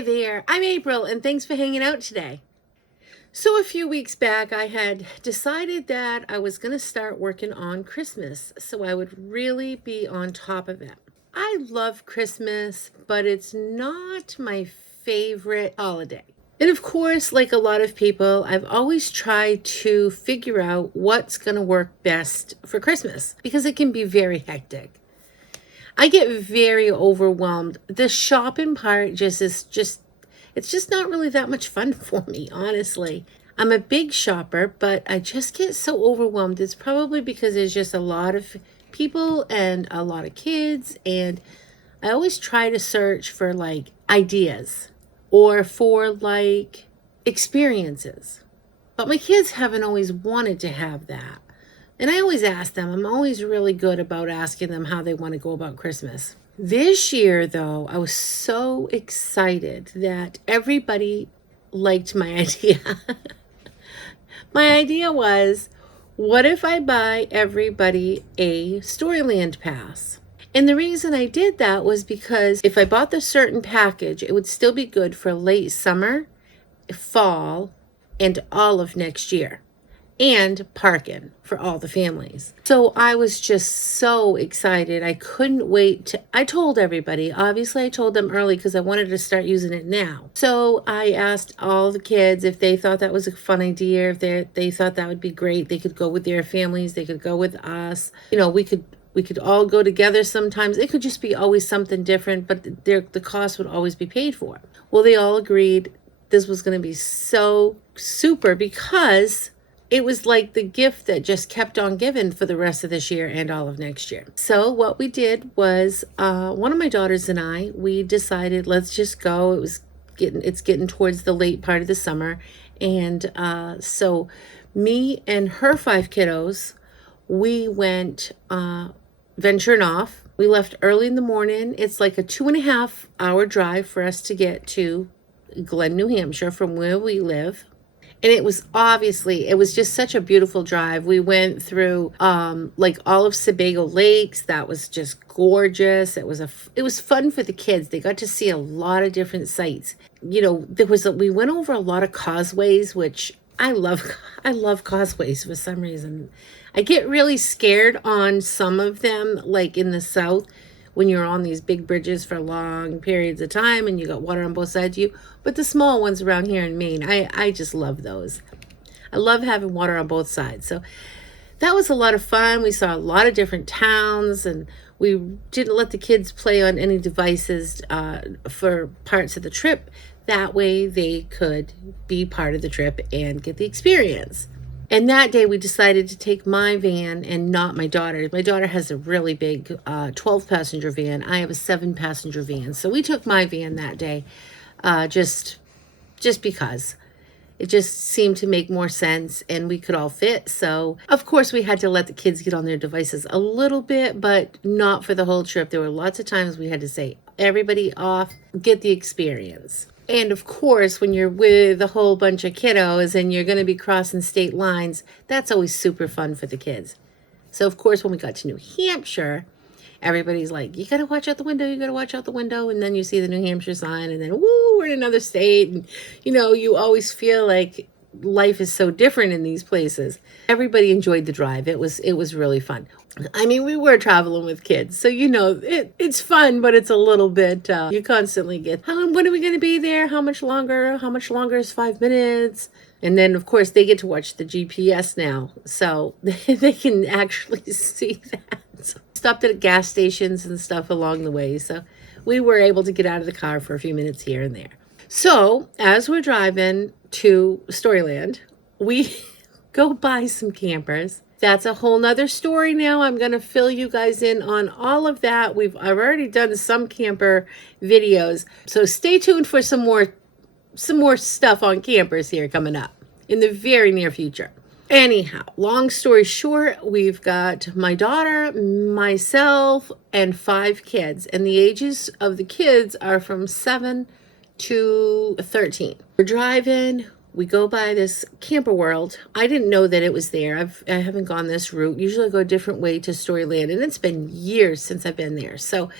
Hi there, I'm April, and thanks for hanging out today. So, a few weeks back, I had decided that I was going to start working on Christmas so I would really be on top of it. I love Christmas, but it's not my favorite holiday. And of course, like a lot of people, I've always tried to figure out what's going to work best for Christmas because it can be very hectic. I get very overwhelmed. The shopping part just it's just not really that much fun for me, honestly. I'm a big shopper, but I just get so overwhelmed. It's probably because there's just a lot of people and a lot of kids, and I always try to search for like ideas or for like experiences. But my kids haven't always wanted to have that. And I always ask them, I'm always really good about asking them how they want to go about Christmas. This year, though, I was so excited that everybody liked my idea. My idea was, what if I buy everybody a Storyland pass? And the reason I did that was because if I bought the certain package, it would still be good for late summer, fall, and all of next year, and parking for all the families. So I was just so excited. I couldn't wait I told everybody, obviously I told them early because I wanted to start using it now. So I asked all the kids if they thought that was a fun idea, if they thought that would be great. They could go with their families, they could go with us. We could all go together sometimes. It could just be always something different, but the cost would always be paid for. Well, they all agreed this was going to be so super because it was like the gift that just kept on giving for the rest of this year and all of next year. So what we did was one of my daughters and we decided let's just go. It's getting towards the late part of the summer. And so me and her 5 kiddos, we went venturing off. We left early in the morning. It's like a 2.5-hour drive for us to get to Glen, New Hampshire from where we live. And it was just such a beautiful drive. We went through like all of Sebago Lakes. That was just gorgeous. It was fun for the kids. They got to see a lot of different sights. We went over a lot of causeways, which I love. I love causeways for some reason. I get really scared on some of them, like in the south, when you're on these big bridges for long periods of time and you got water on both sides of you. But the small ones around here in Maine, I just love those. I love having water on both sides. So that was a lot of fun. We saw a lot of different towns, and we didn't let the kids play on any devices for parts of the trip. That way they could be part of the trip and get the experience. And that day we decided to take my van and not my daughter's. My daughter has a really big 12-passenger van. I have a 7-passenger van. So we took my van that day just because. It just seemed to make more sense and we could all fit. So, of course, we had to let the kids get on their devices a little bit, but not for the whole trip. There were lots of times we had to say, everybody off, get the experience. And of course, when you're with a whole bunch of kiddos and you're going to be crossing state lines, that's always super fun for the kids. So, of course, when we got to New Hampshire, everybody's like, you got to watch out the window, you got to watch out the window. And then you see the New Hampshire sign and then, woo, we're in another state. And, you always feel like life is so different in these places. Everybody enjoyed the drive. It was really fun. I mean, we were traveling with kids, so it's fun, but it's a little bit. You constantly get, when are we going to be there? How much longer? How much longer is 5 minutes? And then, of course, they get to watch the GPS now, so they can actually see that. So, stopped at gas stations and stuff along the way, so we were able to get out of the car for a few minutes here and there. So, as we're driving to Storyland, we go buy some campers. That's a whole nother story now. I'm going to fill you guys in on all of that. I've already done some camper videos. So stay tuned for some more stuff on campers here coming up in the very near future. Anyhow, long story short, we've got my daughter, myself, and 5 kids. And the ages of the kids are from 7 to 13. We're driving. We go by this Camper World. I didn't know that it was there. I haven't gone this route. Usually I go a different way to Storyland, and it's been years since I've been there. So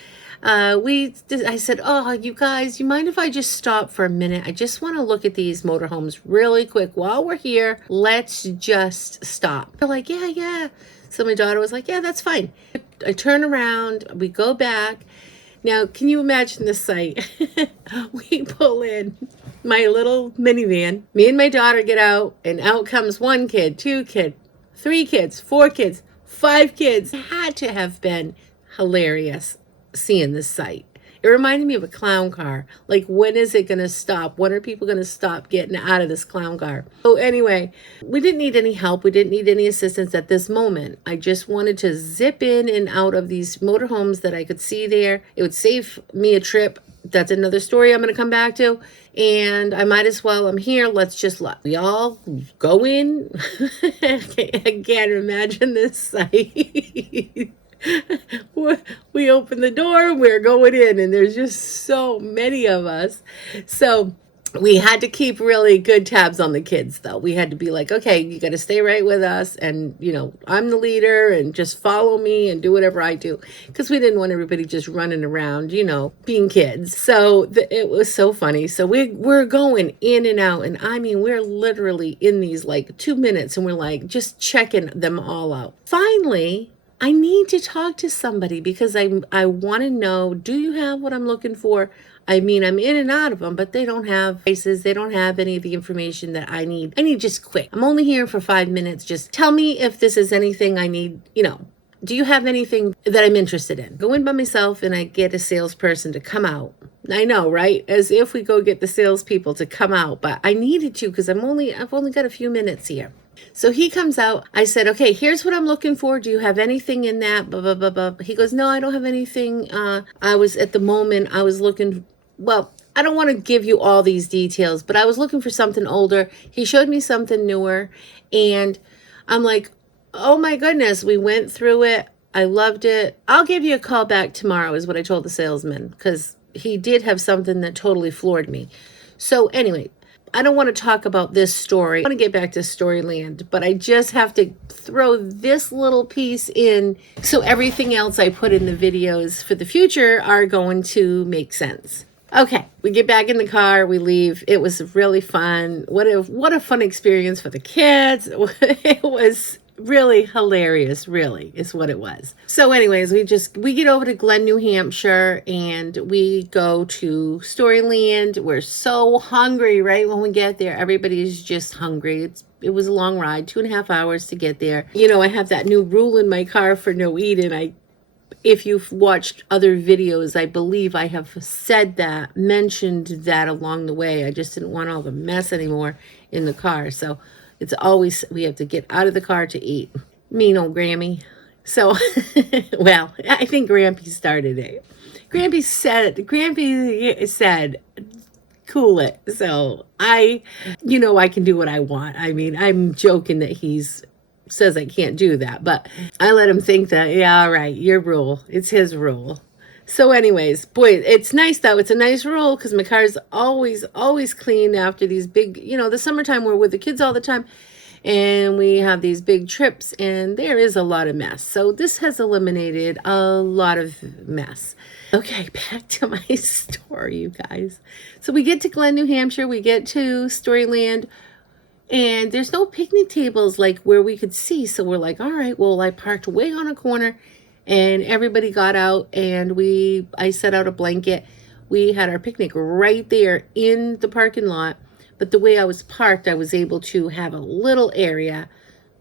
I said, oh, you guys, you mind if I just stop for a minute? I just want to look at these motorhomes really quick while we're here. Let's just stop. They're like, yeah, yeah. So my daughter was like, yeah, that's fine. I turn around, we go back. Now, can you imagine the sight? We pull in my little minivan. Me and my daughter get out, and out comes 1 kid, 2 kid, 3 kids, 4 kids, 5 kids. It had to have been hilarious seeing this sight. It reminded me of a clown car. Like, when is it going to stop? When are people going to stop getting out of this clown car? So anyway, we didn't need any help. We didn't need any assistance at this moment. I just wanted to zip in and out of these motorhomes that I could see there. It would save me a trip. That's another story I'm going to come back to. And I might as well, I'm here, let's just let we all go in. I can't imagine this sight. We open the door, we're going in, and there's just so many of us. So we had to keep really good tabs on the kids, though. We had to be like, okay, you got to stay right with us, and I'm the leader, and just follow me and do whatever I do, because we didn't want everybody just running around, being kids. So it was so funny. So we're going in and out, and I mean, we're literally in these like 2 minutes, and we're like just checking them all out. Finally, I need to talk to somebody because I want to know, do you have what I'm looking for? I mean, I'm in and out of them, but they don't have prices. They don't have any of the information that I need. I need just quick. I'm only here for 5 minutes. Just tell me if this is anything I need, do you have anything that I'm interested in? Go in by myself and I get a salesperson to come out. I know, right? As if we go get the salespeople to come out, but I needed to because I've only got a few minutes here. So he comes out. I said, okay, here's what I'm looking for. Do you have anything in that? Blah, blah, blah, blah. He goes, no, I don't have anything. I was looking, well, I don't want to give you all these details, but I was looking for something older. He showed me something newer. And I'm like, oh my goodness, we went through it. I loved it. I'll give you a call back tomorrow is what I told the salesman, because he did have something that totally floored me. So anyway, I don't want to talk about this story. I want to get back to Storyland, but I just have to throw this little piece in so everything else I put in the videos for the future are going to make sense. Okay, we get back in the car, we leave. It was really fun. What a fun experience for the kids. It was really hilarious, really, is what it was. So anyways, we get over to Glen, New Hampshire, and we go to Storyland. We're so hungry, right? When we get there, everybody's just hungry. It was a long ride, 2.5 hours to get there. I have that new rule in my car for no eating. If you've watched other videos, I believe I have mentioned that along the way. I just didn't want all the mess anymore in the car. So it's always, we have to get out of the car to eat. Mean old Grammy. So, well, I think Grampy started it. Grampy said, cool it. So I can do what I want. I mean, I'm joking that says I can't do that, but I let him think that, yeah, all right, your rule. It's his rule. So anyways, boy, it's nice though. It's a nice rule because my car's always clean after these big, the summertime we're with the kids all the time and we have these big trips and there is a lot of mess. So this has eliminated a lot of mess. Okay, back to my story, you guys. So we get to Glen, New Hampshire. We get to Storyland. And there's no picnic tables like where we could see. So we're like, all right, well, I parked way on a corner and everybody got out and I set out a blanket. We had our picnic right there in the parking lot. But the way I was parked, I was able to have a little area,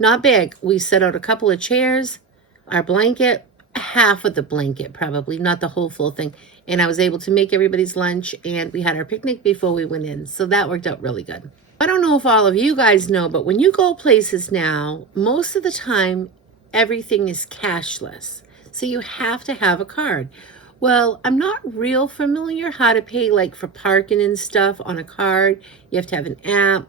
not big. We set out a couple of chairs, our blanket, half of the blanket probably, not the whole full thing. And I was able to make everybody's lunch and we had our picnic before we went in. So that worked out really good. I don't know if all of you guys know, but when you go places now, most of the time, everything is cashless. So you have to have a card. Well, I'm not real familiar how to pay like for parking and stuff on a card. You have to have an app.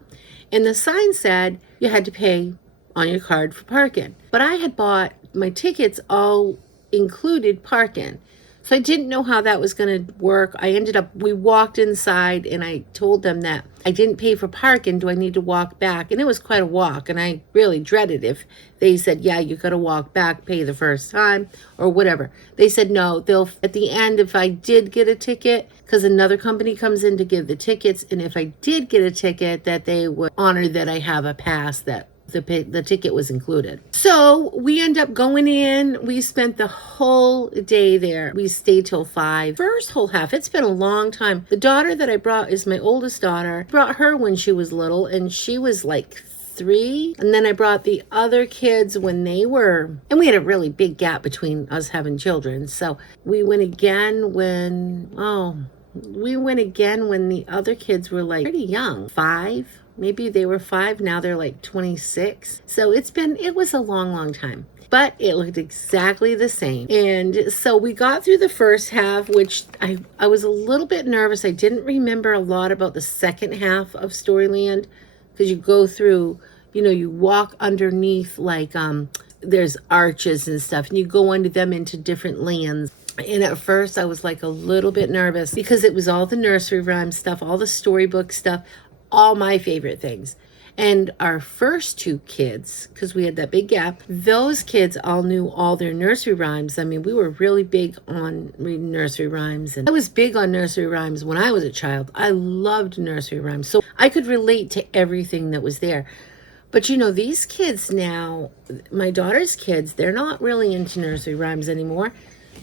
And the sign said you had to pay on your card for parking. But I had bought my tickets all included parking. So I didn't know how that was going to work. We walked inside and I told them that I didn't pay for parking. Do I need to walk back? And it was quite a walk. And I really dreaded if they said, yeah, you got to walk back, pay the first time or whatever. They said, no, at the end, if I did get a ticket, because another company comes in to give the tickets. And if I did get a ticket, that they would honor that I have a pass that the ticket was included. So we end up going in. We spent the whole day there. We stayed till 5. First whole half, it's been a long time. The daughter that I brought is my oldest daughter. I brought her when she was little, and she was like 3. And then I brought the other kids when they were, and we had a really big gap between us having children. So we went again when the other kids were like pretty young, 5. Maybe they were 5, now they're like 26. So it was a long time. But it looked exactly the same. And so we got through the first half, which I was a little bit nervous. I didn't remember a lot about the second half of Storyland, because you go through, you walk underneath like there's arches and stuff, and you go under them into different lands. And at first I was like a little bit nervous because it was all the nursery rhyme stuff, all the storybook stuff, all my favorite things. And our first 2 kids, because we had that big gap, those kids all knew all their nursery rhymes. I mean, we were really big on reading nursery rhymes. And I was big on nursery rhymes when I was a child. I loved nursery rhymes. So I could relate to everything that was there. But these kids now, my daughter's kids, they're not really into nursery rhymes anymore.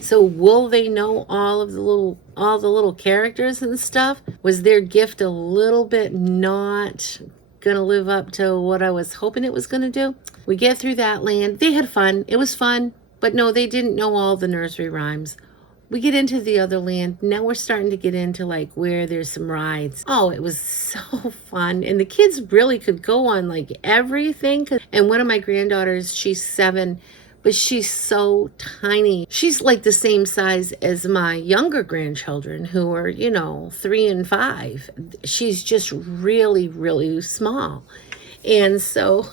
So will they know all the little characters and stuff? Was their gift a little bit not gonna live up to what I was hoping it was gonna do? We get through that land. They had fun. It was fun. But no, they didn't know all the nursery rhymes. We get into the other land. Now we're starting to get into like where there's some rides. Oh, it was so fun. And the kids really could go on like everything. And one of my granddaughters, she's 7, but she's so tiny. She's like the same size as my younger grandchildren who are, 3 and 5. She's just really, really small. And so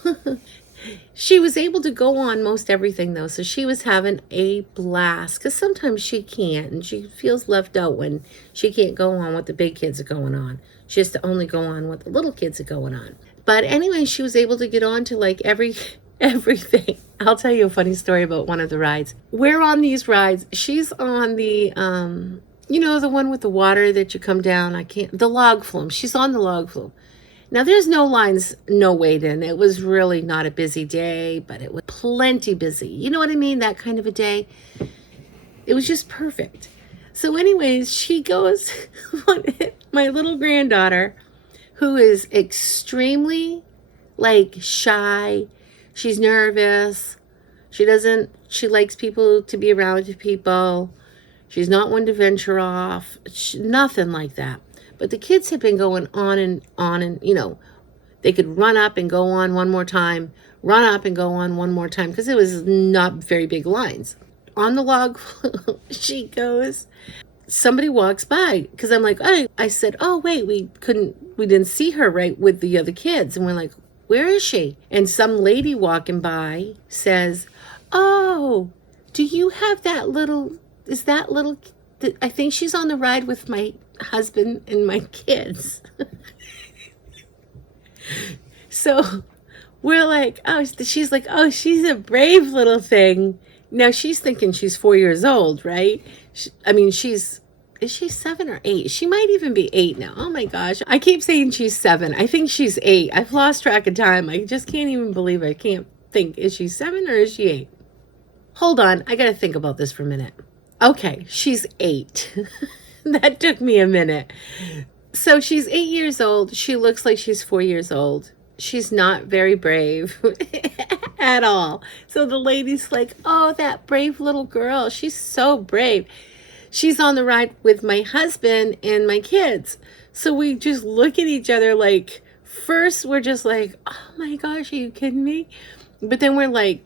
she was able to go on most everything though. So she was having a blast, because sometimes she can't, and she feels left out when she can't go on what the big kids are going on. She has to only go on what the little kids are going on. But anyway, she was able to get on to like everything. I'll tell you a funny story about one of the rides. We're on these rides. She's on the, the one with the water that you come down. The log flume. She's on the log flume. Now there's no lines, no wait in. It was really not a busy day, but it was plenty busy. You know what I mean? That kind of a day. It was just perfect. So anyways, she goes, my little granddaughter, who is extremely like shy. She's nervous. She likes people to be around people. She's not one to venture off. Nothing like that. But the kids had been going on and, they could run up and go on one more time, run up and go on one more time, because it was not very big lines. On the log, she goes, somebody walks by, because I'm like, I said, oh, wait, we didn't see her right with the other kids. And we're like, where is she? And some lady walking by says, oh, do you have I think she's on the ride with my husband and my kids. So we're like, she's like, oh, she's a brave little thing. Now she's thinking she's 4 years old, right? Is she 7 or 8? She might even be 8 now. Oh my gosh. I keep saying she's 7. I think she's 8. I've lost track of time. I just can't even believe it. I can't think. Is she 7 or is she 8? Hold on. I got to think about this for a minute. Okay. She's 8. That took me a minute. So she's 8 years old. She looks like she's 4 years old. She's not very brave at all. So the lady's like, oh, that brave little girl. She's so brave. She's on the ride with my husband and my kids. So we just look at each other like, first we're just like, oh my gosh, are you kidding me? But then we're like,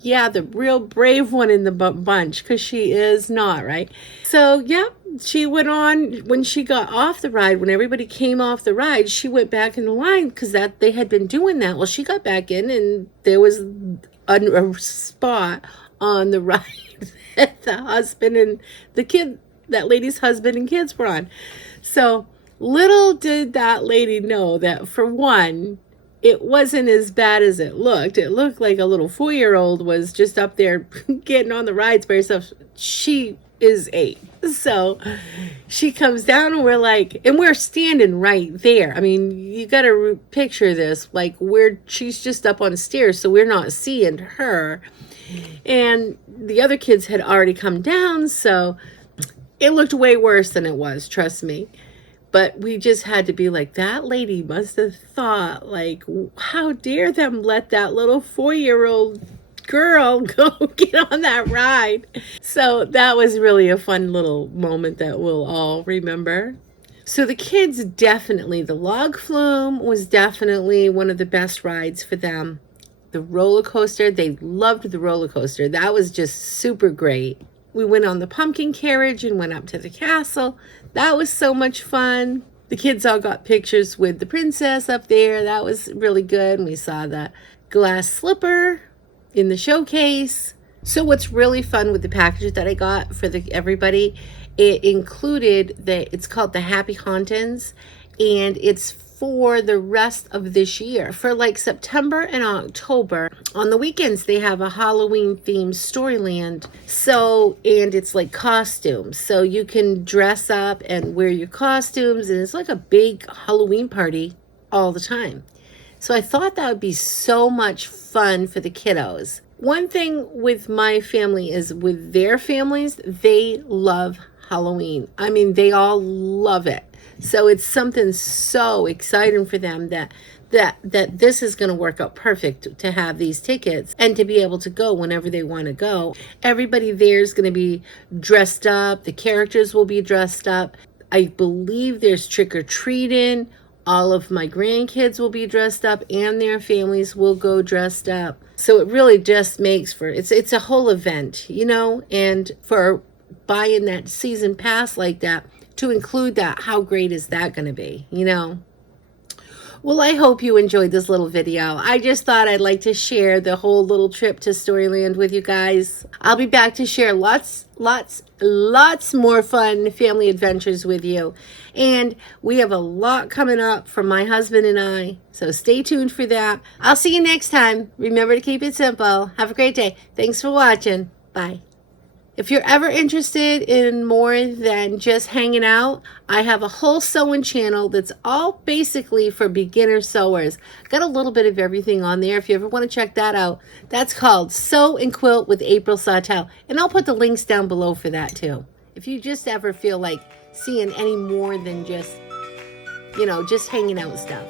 yeah, the real brave one in the bunch, because she is not, right? So, yeah, she went on. When she got off the ride, when everybody came off the ride, she went back in the line, because they had been doing that. Well, she got back in, and there was a spot on the ride that the husband and the kid, that lady's husband and kids were on. So little did that lady know that, for one, it wasn't as bad as it looked. It looked like a little 4-year-old was just up there getting on the rides by herself. She is 8. So she comes down and we're standing right there. I mean, you got to picture this, like she's just up on the stairs, so we're not seeing her. And the other kids had already come down, so it looked way worse than it was, trust me. But we just had to be like, that lady must have thought, like, how dare them let that little 4-year-old girl go get on that ride. So that was really a fun little moment that we'll all remember. So the kids definitely, the log flume was definitely one of the best rides for them. The roller coaster, they loved the roller coaster. That was just super great. We went on the pumpkin carriage and went up to the castle. That was so much fun. The kids all got pictures with the princess up there. That was really good. And we saw the glass slipper in the showcase. So what's really fun with the package that I got for everybody, it included it's called the Happy Hauntings, and it's for the rest of this year. For like September and October, on the weekends they have a Halloween themed Storyland. So, and it's like costumes. So you can dress up and wear your costumes, and it's like a big Halloween party all the time. So I thought that would be so much fun for the kiddos. One thing with my family is, with their families, they love Halloween. I mean, they all love it. So it's something so exciting for them that this is going to work out perfect, to have these tickets and to be able to go whenever they want to go. Everybody there is going to be dressed up. The characters will be dressed up. I believe there's trick-or-treating. All of my grandkids will be dressed up, and their families will go dressed up. So it really just makes for, it's a whole event, you know, and for buying that season pass like that, to include that, how great is that going to be, you know? Well, I hope you enjoyed this little video. I just thought I'd like to share the whole little trip to Storyland with you guys. I'll be back to share lots more fun family adventures with you. And we have a lot coming up from my husband and I, so stay tuned for that. I'll see you next time. Remember to keep it simple. Have a great day. Thanks for watching. Bye. If you're ever interested in more than just hanging out, I have a whole sewing channel that's all basically for beginner sewers. Got a little bit of everything on there. If you ever want to check that out, that's called Sew and Quilt with April Sawtelle. And I'll put the links down below for that too. If you just ever feel like seeing any more than just, you know, just hanging out stuff.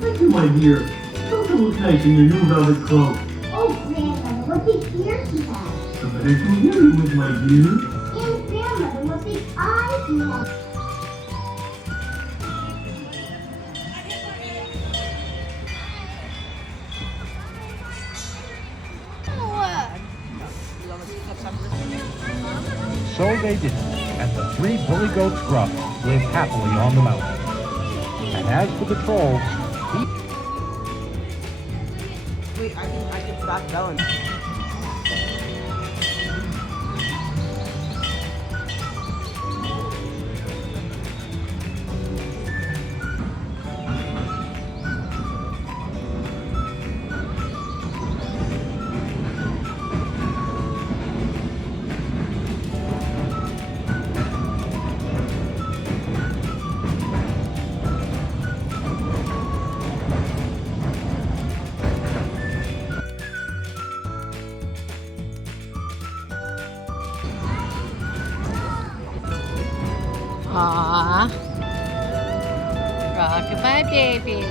Thank you, my dear. Don't you look nice in your new velvet cloak? Oh, Grandmother, what big ears he has. The better to hear you with, my dear. And Grandmother, what big eyes he has. So they did, and the 3 bully goats gruff lived happily on the mountain. And as for the troll, Wait, I can stop going. Aww. Rockabye, baby.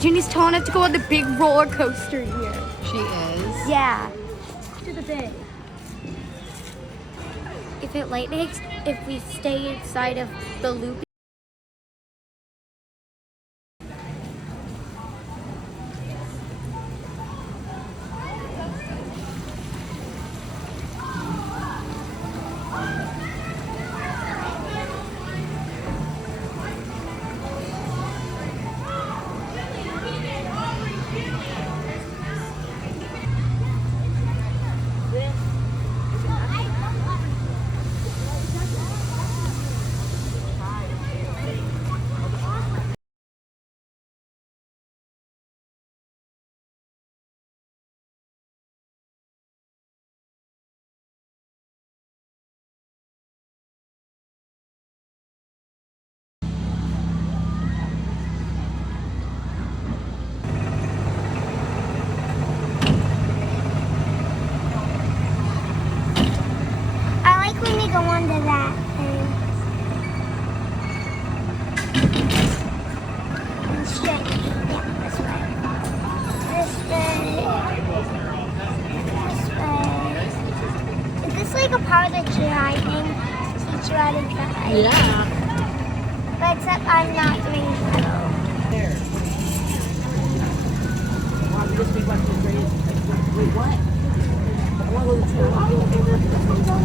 Junie's telling us to go on the big roller coaster here. She is. Yeah. To the bay. If it lightning, if we stay inside of the loop. I like when they go under that thing. Straight. Yeah, this way. This way. Is this like a part of the driving? Teach you how to drive? Yeah. But except I'm not doing that. This big one is great. Wait, what? I want to go to the